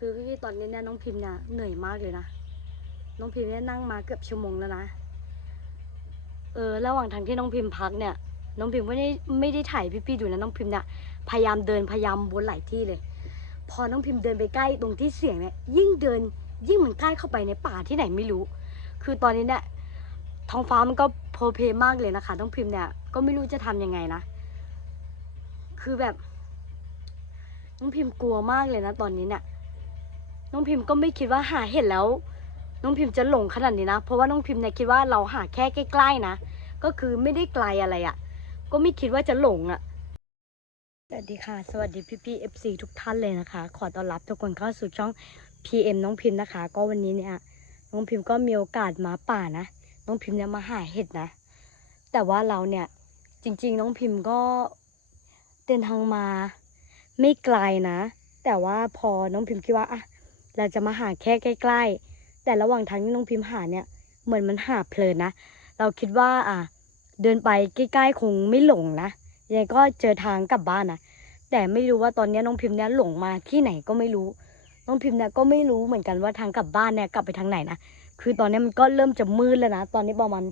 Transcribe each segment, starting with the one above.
คือพี่ตอนนี้เนี่ยน้องพิมพ์เนี่ยเหนื่อยมากเลยนะน้องพิมพ์เนี่ยนั่งมาเกือบชั่วโมงแล้วนะเออระหว่างทางที่น้องพิมพ์พักเนี่ย น้องพิมพ์ไม่ได้ไม่ได้ถ่ายพี่ๆดูนะน้องพิมพ์เนี่ยพยายามเดินพยายามวนหลายที่เลย พอน้องพิมพ์เดินไปใกล้ตรงที่เสียงเนี่ยยิ่งเดินยิ่งเหมือนใกล้เข้าไปในป่าที่ไหนไม่รู้ คือตอนนี้เนี่ยท้องฟ้ามันก็โพเพมากเลยนะคะน้องพิมพ์เนี่ยก็ไม่รู้จะทำยังไงนะ คือแบบน้องพิมพ์กลัวมากเลยนะตอนนี้เนี่ย น้องพิมพ์ก็ไม่คิดว่าหาเห็นแล้ว น้องพิมพ์จะหลงขนาดนี้นะ เพราะว่าน้องพิมพ์เนี่ยคิดว่าเราหาแค่ใกล้ๆนะ ก็คือไม่ได้ไกลอะไรอะ่ะ ก็ไม่คิดว่าจะหลงอะ่ะ สวัสดีค่ะ สวัสดีพี่พี่ๆ FC ทุกท่านเลยนะคะ ขอต้อนรับทุกคนเข้าสู่ช่อง PM น้องพิมพ์นะคะ ก็วันนี้เนี่ย น้องพิมพ์ก็มีโอกาสมาป่านะ น้องพิมพ์เนี่ยมาหาเห็ดนะ แต่ว่าเราเนี่ยจริงๆ น้องพิมพ์ก็เดินทางมาไม่ไกลนะ แต่ว่าพอน้องพิมพ์คิดว่าอะ เราจะมาหาแค่ใกล้ ๆ แต่ระหว่างทางที่น้องพิมพ์หาเนี่ย เหมือนมันหาเพลินนะ เราคิดว่าอะเดินไปใกล้ ๆ คงไม่หลงนะยังไงก็เจอทางกลับบ้านนะแต่ไม่รู้ว่าตอนนี้น้องพิมพ์เนี่ยหลงมาที่ไหนก็ไม่รู้ น้องพิมพ์เนี่ยก็ไม่รู้เหมือนกันว่าทางกลับบ้านเนี่ยกลับไปทางไหนนะคือตอนนี้มันก็เริ่มจะมืดแล้วนะ ตอนนี้ประมาณ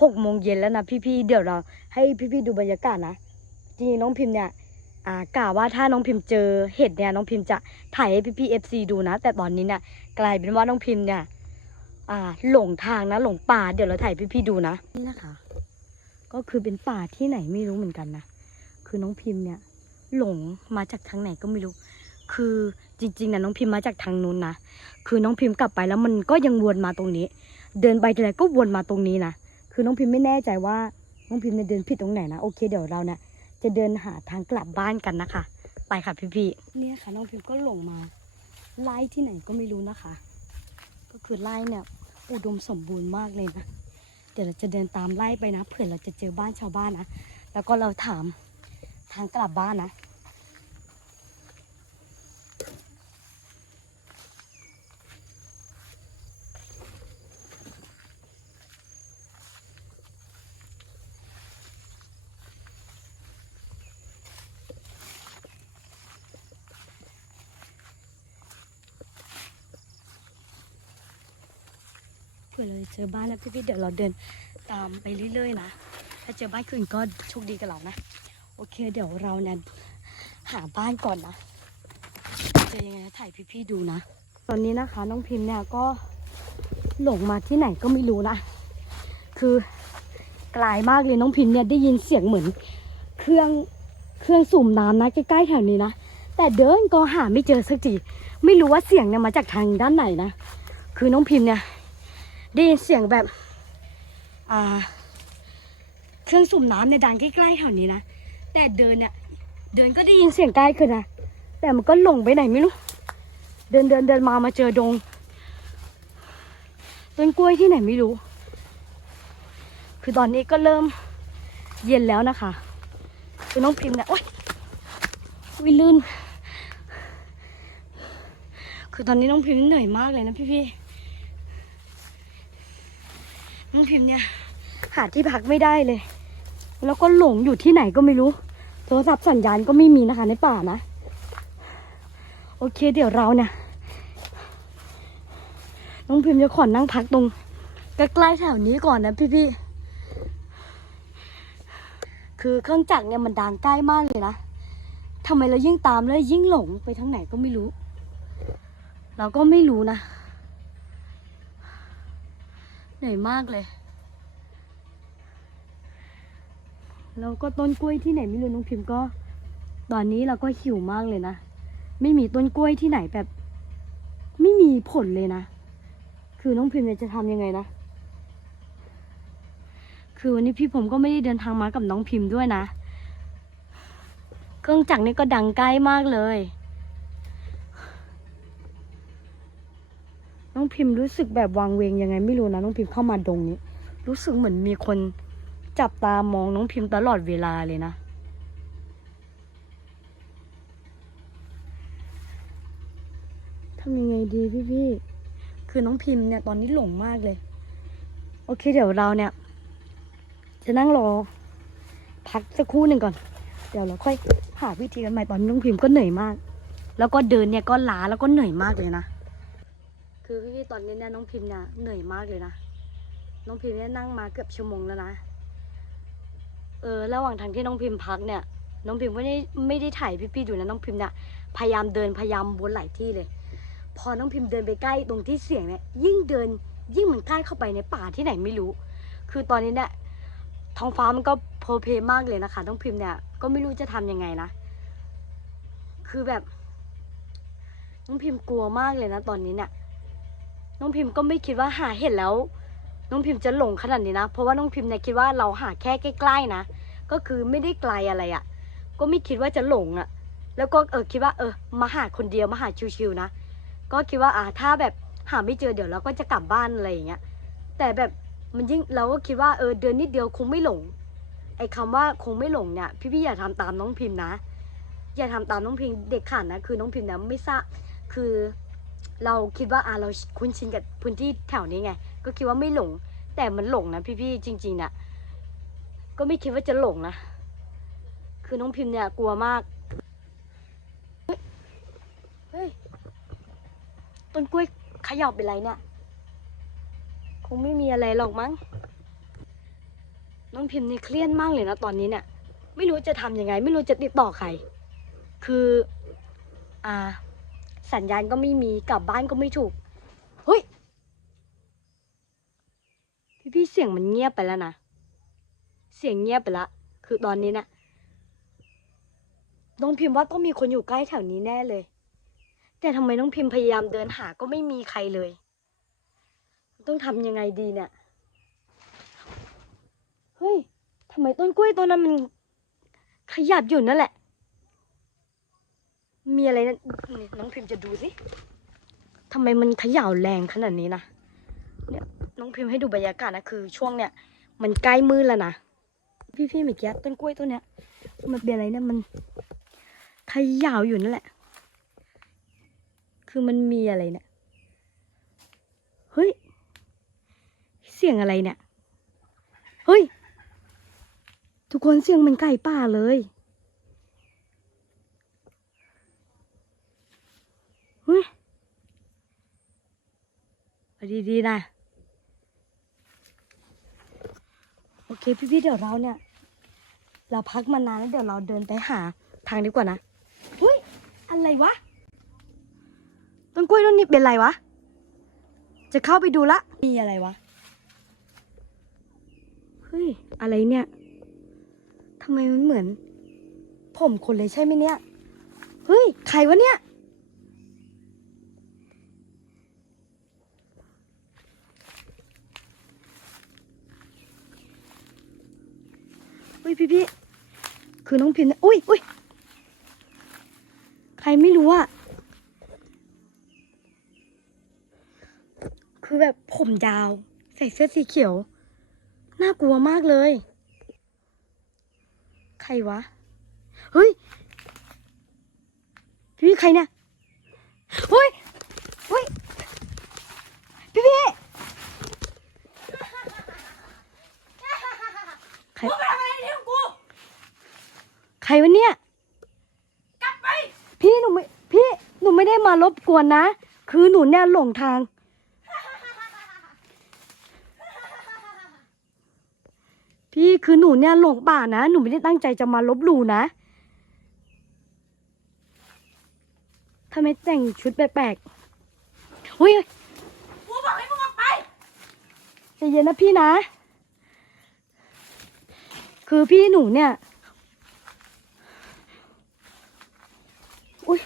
หกโมงเย็นแล้วนะพี่ๆเดี๋ยวเราให้พี่ๆดูบรรยากาศนะจริงๆน้องพิมพ์เนี่ย อ่ากะว่าถ้าน้องพิมพ์เจอเห็ดเนี่ยน้องพิมพ์จะถ่ายให้พี่ๆเอฟซีดูนะ แต่ตอนนี้เนี่ยกลายเป็นว่าน้องพิมพ์เนี่ย อ่าหลงทางนะหลงป่าเดี๋ยวเราถ่ายพี่ๆดูนะนี่นะคะ ก็คือเป็นป่าที่ไหนไม่รู้เหมือนกันนะคือน้องพิมพ์เนี่ย หลงมาจากทางไหนก็ไม่รู้ คือจริงๆนะน้องพิมพ์มาจากทางนู้นนะคือน้องพิมพ์กลับไปแล้วมันก็ยังวนมาตรงนี้ เดินไปทีไรก็วนมาตรงนี้นะคือน้องพิมพ์ไม่แน่ใจว่าน้องพิมพ์เนี่ยเดินผิดตรงไหนนะโอเคเดี๋ยวเราเนี่ย จะเดินหาทางกลับบ้านกันนะคะ ไปค่ะพี่พี่เนี่ยค่ะน้องพิมก็หลงมา ไล่ที่ไหนก็ไม่รู้นะคะ ก็คือไล่เนี่ย อุดมสมบูรณ์มากเลยนะ เดี๋ยวเราจะเดินตามไล่ไปนะเผื่อเราจะเจอบ้านชาวบ้านนะ แล้วก็เราถามทางกลับบ้านนะ ผื่อเราจะเจอบ้านนะพี่ๆเดี๋ยวเราเดินตามไปเรื่อยๆนะถ้าเจอบ้านคืนก็โชคดีกับเรานะโอเค เดี๋ยวเราเนี่ยหาบ้านก่อนนะจะยังไงถ่ายพี่ๆดูนะ ตอนนี้นะคะน้องพิมพ์เนี่ยก็หลงมาที่ไหนก็ไม่รู้นะคือไกลมากเลยน้องพิมพ์เนี่ยได้ยินเสียงเหมือน เครื่องเครื่องสูบน้ำนะใกล้ๆแถวนี้นะแต่เดินก็หาไม่เจอสักทีไม่รู้ว่าเสียงเนี่ยมาจากทางด้านไหนนะคือน้องพิมพ์เนี่ย ได้ยินเสียงแบบอ่าเครื่องสูบน้ำในดังใกล้ๆแถวนี้นะ แต่เดินเนี่ยเดินก็ได้ยินเสียงใกล้ขึ้นนะ แต่มันก็หลงไปไหนไม่รู้ เดินเดินเดินมามาเจอดง ต้นกล้วยที่ไหนไม่รู้ คือตอนนี้ก็เริ่มเย็นแล้วนะคะคือน้องพิมพ์เนี่ยโอ๊ยวิลื่น คือตอนนี้น้องพิมพ์เหนื่อยมากเลยนะพี่ๆ น้องพิมพ์เนี่ย หาที่พักไม่ได้เลย แล้วก็หลงอยู่ที่ไหนก็ไม่รู้ โทรศัพท์สัญญาณก็ไม่มีนะคะในป่านะ โอเคเดี๋ยวเราเนี่ย น้องพิมพ์จะขอนั่งพักตรงใกล้ๆแถวนี้ก่อนนะพี่ๆ คือเครื่องจักรเนี่ยมันดังใกล้มากเลยนะทำไมเรายิ่งตามแล้วยิ่งหลงไปทางไหนก็ไม่รู้ เราก็ไม่รู้นะ เหนื่อยมากเลย แล้วก็ต้นกล้วยที่ไหนไม่รู้น้องพิมพ์ก็ ตอนนี้เราก็หิวมากเลยนะ ไม่มีต้นกล้วยที่ไหนแบบ ไม่มีผลเลยนะ คือน้องพิมพ์เนี่ยจะทำยังไงนะ คือวันนี้พี่ผมก็ไม่ได้เดินทางมากับน้องพิมพ์ด้วยนะ เครื่องจักรนี่ก็ดังใกล้มากเลย น้องพิมพ์รู้สึกแบบวางเวงยังไงไม่รู้นะน้องพิมพ์เข้ามาดงนี้ รู้สึกเหมือนมีคนจับตามองน้องพิมพ์ตลอดเวลาเลยนะ ทำยังไงดีพี่พี่คือน้องพิมพ์เนี่ยตอนนี้หลงมากเลย โอเคเดี๋ยวเราเนี่ย จะนั่งรอ พักสักครู่หนึ่งก่อน เดี๋ยวเราค่อยหาวิธีกันใหม่ตอนนี้น้องพิมพ์ก็เหนื่อยมาก แล้วก็เดินเนี่ยก็ล้าแล้วก็เหนื่อยมากเลยนะ คือพี่ๆตอนนี้เนี่ยน้องพิมพ์เนี่ยเหนื่อยมากเลยนะ น้องพิมพ์เนี่ยนั่งมาเกือบชั่วโมงแล้วนะ เออ ระหว่างทางที่น้องพิมพ์พักเนี่ย น้องพิมพ์ไม่ได้ไม่ได้ถ่ายพี่ๆดูนะน้องพิมพ์เนี่ยพยายามเดินพยายามวนหลายที่เลย พอน้องพิมพ์เดินไปใกล้ตรงที่เสียงเนี่ยยิ่งเดินยิ่งเหมือนใกล้เข้าไปในป่าที่ไหนไม่รู้ คือตอนนี้เนี่ยท้องฟ้ามันก็โพลเพลมากเลยนะคะน้องพิมพ์เนี่ยก็ไม่รู้จะทำยังไงนะ คือแบบน้องพิมพ์กลัวมากเลยนะตอนนี้เนี่ย น้องพิมพ์ก็ไม่คิดว่าหาเห็นแล้ว น้องพิมพ์จะหลงขนาดนี้นะ เพราะว่าน้องพิมพ์เนี่ยคิดว่าเราหาแค่ใกล้ๆนะ ก็คือไม่ได้ไกลอะไรอะ่ะ ก็ไม่คิดว่าจะหลงอะ่ะ แล้วก็เออคิดว่าเออมาหาคนเดียวมาหาชิวๆนะ ก็คิดว่าอ่าถ้าแบบหาไม่เจอเดี๋ยวเราก็จะกลับบ้านอะไรอย่างเงี้ย แต่แบบมันยิ่งเราก็คิดว่าเออเดินนิดเดียวคงไม่หลง ไอ้คำว่าคงไม่หลงเนี่ยพี่ๆอย่าทำตามน้องพิมพ์นะ อย่าทำตามน้องพิมพ์เด็กขาดนะ คือน้องพิมพ์เนี่ยไม่ทราบคือ เราคิดว่าอ่าเราคุ้นชินกับพื้นที่แถวนี้ไง ก็คิดว่าไม่หลง แต่มันหลงนะพี่ๆจริงๆเนี่ยก็ไม่คิดว่าจะหลงนะ คือน้องพิมพ์เนี่ยกลัวมาก เฮ้ย ต้นกล้วยขย่าเป็นไรเนี่ย คงไม่มีอะไรหรอกมั้ง น้องพิมพ์นี่เครียดมากเลยนะตอนนี้เนี่ย ไม่รู้จะทำยังไง ไม่รู้จะติดต่อใคร คือ อ่า สัญญาณก็ไม่มีกลับบ้านก็ไม่ถูกเฮ้ยพี่พี่เสียงมันเงียบไปแล้วนะเสียงเงียบไปละคือตอนนี้นี่ยน้องพิมพ์ว่าต้องมีคนอยู่ใกล้แถวนี้แน่เลย แต่ทำไมน้องพิมพ์พยายามเดินหาก็ไม่มีใครเลย ต้องทำยังไงดีเนี่ยเฮ้ยทำไมต้นกล้วยต้นนั้นมันขยับอยู่นั่นแหละ มีอะไรนั่นนี่น้องพิมพ์จะดูสิทำไมมันเขย่าแรงขนาดนี้นะเนี่ยน้องพิมพ์ให้ดูบรรยากาศนะคือ ช่วงเนี่ย มันใกล้มืดแล้วนะพี่ๆเมื่อกี้ต้นกล้วยต้นเนี้ย มันเป็นอะไรเนี่ยมันเขย่าอยู่นั่นแหละ คือมันมีอะไรเนี่ยเฮ้ยเสียงอะไรเนี่ยเฮ้ย ทุกคนเสียงเหมันไก่ป่าเลย เฮ้ยเอา ดีๆนะ โอเค พี่ๆเดี๋ยวเราเนี่ย เราพักมานานแล้วเดี๋ยวเราเดินไปหาทางดีกว่านะเฮ้ย อะไรวะ ต้นกล้วยต้นนี้เป็นอะไรวะ จะเข้าไปดูละ มีอะไรวะ เฮ้ย อะไรเนี่ยทำไมมันเหมือน ผมคนเลยใช่ไหมเนี่ย เฮ้ย ใครวะเนี่ย เฮ้ย พี่พี่คือน้องพิมพ์เนี่ยอุ้ยอุ้ยใครไม่รู้อะคือแบบผมยาว ใส่เสื้อสีเขียว น่ากลัวมากเลย ใครวะ เฮ้ย พี่ใครเนี่ยเฮ้ยเฮ้ย พี่พี่ใคร มึงมาทำอะไรที่ของกู ใครวะเนี่ย กลับไป พี่หนูไม่พี่หนูไม่ได้มารบกวนนะ คือหนูเนี่ยหลงทาง พี่คือหนูเนี่ยหลงป่านะ หนูไม่ได้ตั้งใจจะมาลบหลู่นะทำไมแต่งชุดแปลกๆเฮ้ยกูบอกให้มึงออกไปใจเย็นนะพี่นะ คือพี่หนูเนี่ย อุ้ย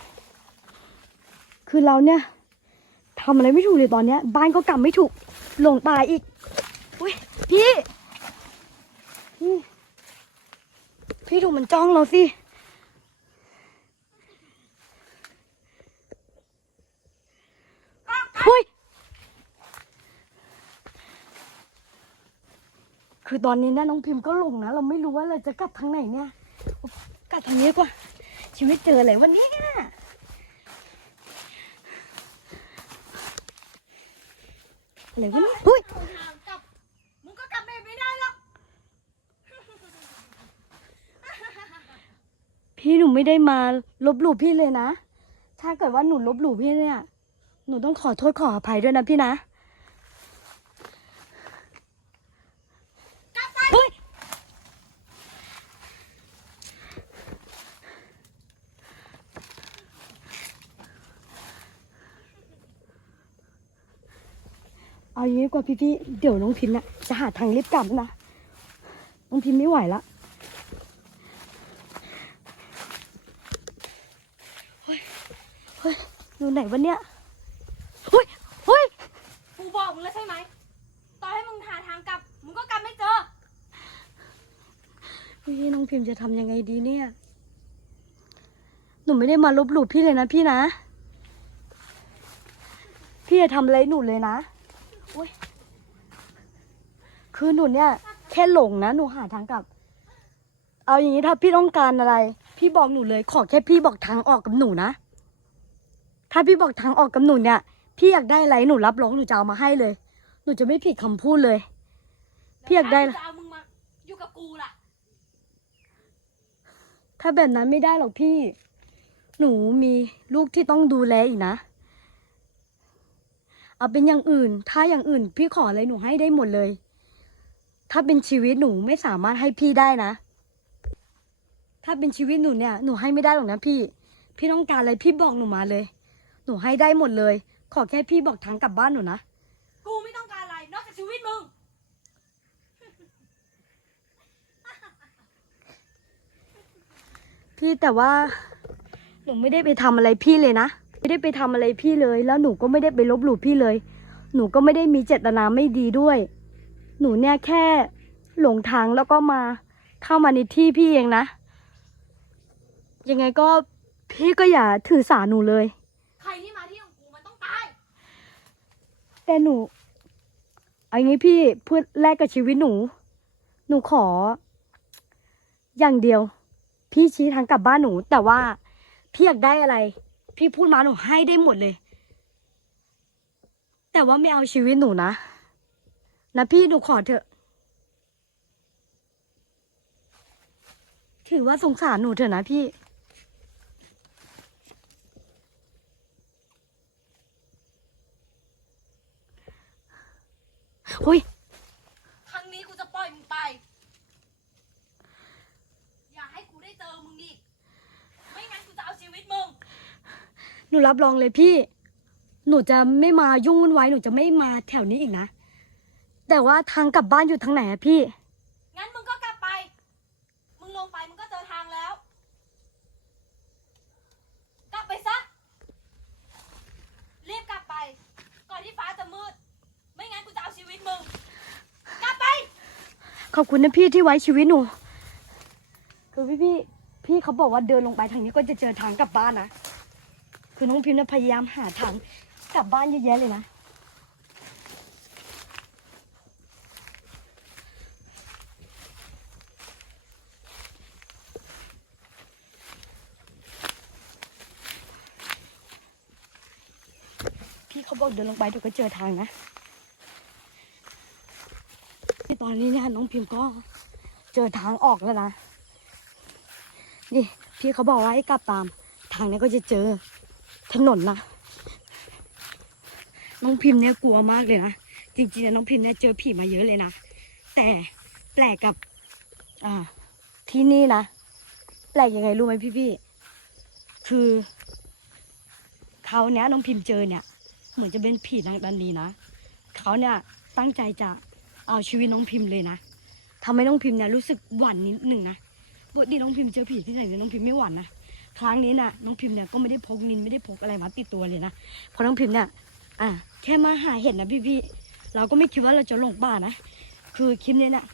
คือเราเนี่ยทำอะไรไม่ถูกเลยตอนเนี้ย บ้านก็กลับไม่ถูกหลงป่าอีก อุ้ยพี่พี่พี่ดูมันจ้องเราสิเฮ้ยคือตอนนี้เนี่ยน้องพิมพ์ก็หลงนะ เราไม่รู้ว่าเราจะกลับทางไหนเนี่ย กลับทางนี้กว่า ชีวิตเจออะไรวันนี้อะไรวะเนี่ยเฮ้ยกลับมึงก็กลับไปไม่ได้หรอกพี่หนูไม่ได้มาลบหลู่พี่เลยนะ ถ้าเกิดว่าหนูลบหลู่พี่เนี่ย หนูต้องขอโทษขออภัยด้วยนะพี่นะ กลับไป เฮ้ย เอาอย่างนี้ดีกว่าพี่พี่ๆเดี๋ยวน้องพิมพ์น่ะจะหาทางรีบกลับนะน้องพิมพ์ไม่ไหวละเฮ้ยเฮ้ยอยู่ไหนวะเนี่ยเฮ้ยเฮ้ยกูบอกมึงแล้วใช่ไหมต่อให้มึงหาทางกลับมึงก็กลับไม่เจอพี่น้องพิมพ์จะทำยังไงดีเนี่ย หนูไม่ได้มาลบหลู่พี่เลยนะพี่นะ พี่จะทำอะไรหนูเลยนะโอ๊ยคือหนูเนี่ย แค่หลงนะ หนูหาทางกลับ เอาอย่างนี้ถ้าพี่ต้องการอะไร พี่บอกหนูเลย ขอแค่พี่บอกทางออกกับหนูนะ ถ้าพี่บอกทางออกกับหนูเนี่ย พี่อยากได้อะไรหนูรับรองหนูจะเอามาให้เลย หนูจะไม่ผิดคำพูดเลย พี่อยากได้แล้วถ้จะเอามึงมาอยู่กับกูล่ะ ถ้าแบบนั้นไม่ได้หรอกพี่ หนูมีลูกที่ต้องดูแลอีกนะ เอาเป็นอย่างอื่น ถ้าอย่างอื่น พี่ขออะไรหนูให้ได้หมดเลย ถ้าเป็นชีวิตหนูไม่สามารถให้พี่ได้นะ ถ้าเป็นชีวิตหนูเนี่ยหนูให้ไม่ได้หรอกนะพี่ พี่ต้องการอะไรพี่บอกหนูมาเลย หนูให้ได้หมดเลย ขอแค่พี่บอกทางกลับบ้านหนูนะ กูไม่ต้องการอะไรนอกจากชีวิตมึง พี่แต่ว่า หนูไม่ได้ไปทำอะไรพี่เลยนะ ไม่ได้ไปทำอะไรพี่เลย แล้วหนูก็ไม่ได้ไปลบหลู่พี่เลย หนูก็ไม่ได้มีเจตนาไม่ดีด้วย หนูเนี่ยแค่หลงทางแล้วก็มาเข้ามาในที่พี่เองนะ ยังไงก็พี่ก็อย่าถือสาหนูเลย ใครที่มาที่ของกูมันต้องตาย แต่หนูเอางี้พี่เพื่อแลกกับชีวิตหนู หนูขอ อย่างเดียว พี่ชี้ทางกลับบ้านหนู แต่ว่าพี่อยากได้อะไร พี่พูดมาหนูให้ได้หมดเลย แต่ว่าไม่เอาชีวิตหนูนะ นะพี่หนูขอเถอะ ถือว่าสงสารหนูเถอะนะพี่หุย ครั้งนี้กูจะปล่อยมึงไป อย่าให้กูได้เจอมึงอีก ไม่งั้นกูจะเอาชีวิตมึง หนูรับรองเลยพี่ หนูจะไม่มายุ่งวุ่นวายหนูจะไม่มาแถวนี้อีกนะ แต่ว่าทางกลับบ้านอยู่ทางไหนอะพี่ งั้นมึงก็กลับไป มึงลงไปมึงก็เจอทางแล้ว กลับไปซะ รีบกลับไป ก่อนที่ฟ้าจะมืด ไม่งั้นกูจะเอาชีวิตมึง กลับไป ขอบคุณนะพี่ที่ไว้ชีวิตหนู คือพี่พี่พี่เขาบอกว่าเดินลงไปทางนี้ก็จะเจอทางกลับบ้านนะ คือน้องพิมพ์เนี่ยพยายามหาทางกลับบ้านเยอะแยะเลยนะพี่เขาบอกเดินลงไปเดี๋ยวก็เจอทางนะที่ตอนนี้เนี่ยน้องพิมพ์ก็เจอทางออกแล้วนะ นี่พี่เขาบอกว่าให้กลับตาม ทางนี้ก็จะเจอ ถนนนะน้องพิมพ์เนี่ยกลัวมากเลยนะจริงๆน้องพิมพ์เนี่ยเจอผีมาเยอะเลยนะแต่แปลกกับ อ่า ที่นี่นะแปลกยังไงรู้ไหมพี่ๆคือเขาเนี้ยน้องพิมพ์เจอเนี่ย เหมือนจะเป็นผีนางดันดีนะเขาเนี่ยตั้งใจจะเอาชีวิตน้องพิมพ์เลยนะทำให้น้องพิมพ์เนี่ยรู้สึกหวั่นนิดหนึ่งนะปกติน้องพิมพ์เจอผีที่ไหนเนี่ยน้องพิมพ์ไม่หวั่นนะ ครั้งนี้น่ะน้องพิมพ์เนี่ยก็ไม่ได้พกนินไม่ได้พกอะไรมาติดตัวเลยนะเพราะน้องพิมพ์เนี่ยอะแค่มาหาเห็ดนะพี่ๆเราก็ไม่คิดว่าเราจะหลงป่านะคือคลิปเนี้ยเนี่ย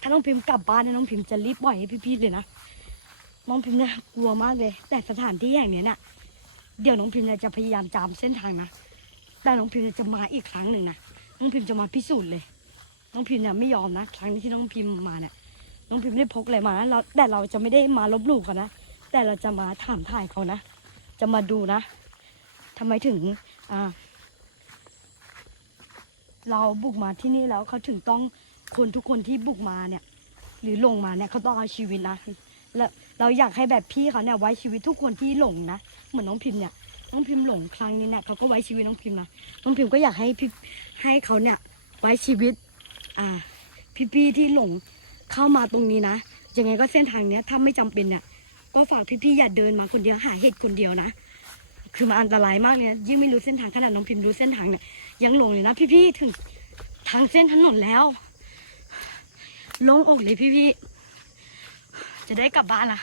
ถ้าน้องพิมพ์กลับบ้านเนี่ยน้องพิมพ์จะรีบปล่อยให้พี่ๆเลยนะน้องพิมพ์เนี่ยกลัวมากเลย แต่สถานที่แห่งเนี้ยเนี่ยเดี๋ยวน้องพิมพ์เนี่ยจะพยายามจำเส้นทางนะแต่น้องพิมพ์จะมาอีกครั้งหนึ่งนะน้องพิมพ์จะมาพิสูจน์เลย น้องพิมพ์เนี่ยไม่ยอมนะ ครั้งนี้ที่น้องพิมพ์มาเนี่ยน้องพิมพ์ไม่ได้พกอะไรมานะเราแต่เราจะไม่ได้มาลบหลู่เขานะ แต่เราจะมาถามถ่ายเขานะ จะมาดูนะทำไมถึงเราบุกมาที่นี่แล้วเขาถึงต้องคนทุกคนที่บุกมาเนี่ย หรือลงมาเนี่ยเขาต้องเอาชีวิตนะแล้วเราอยากให้แบบพี่เขาเนี่ยไว้ชีวิตทุกคนที่หลงนะเหมือนน้องพิมพ์เนี่ยน้องพิมพ์หลงครั้งนี้เนี่ยเขาก็ไว้ชีวิตน้องพิมพ์นะน้องพิมพ์ก็อยากให้พี่ให้เขาเนี่ยไว้ชีวิต อ่า พี่ๆที่หลงเข้ามาตรงนี้นะยังไงก็เส้นทางเนี้ยถ้าไม่จำเป็นเนี่ย ก็ฝากพี่ๆอย่าเดินมาคนเดียวหาเหตุคนเดียวนะ คือมันอันตรายมากเลยนะยิ่งไม่รู้เส้นทางขนาดน้องพิมพ์รู้เส้นทางเนี่ยยังหลงเลยนะพี่ๆถึงทางเส้นถนนแล้วลงอกเลยพี่ๆจะได้กลับบ้านละ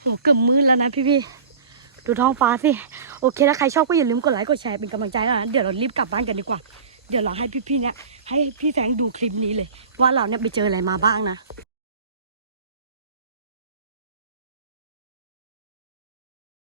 โหเกือบมืดแล้วนะพี่ๆดูท้องฟ้าสิโอเคถ้าใครชอบก็อย่าลืมกดไลค์กดแชร์เป็นกำลังใจนะเดี๋ยวเรารีบกลับบ้านกันดีกว่า เดี๋ยวเราให้พี่ๆเนี่ยให้พี่แฟงดูคลิปนี้เลย ว่าเราเนี่ยไปเจออะไรมาบ้างนะ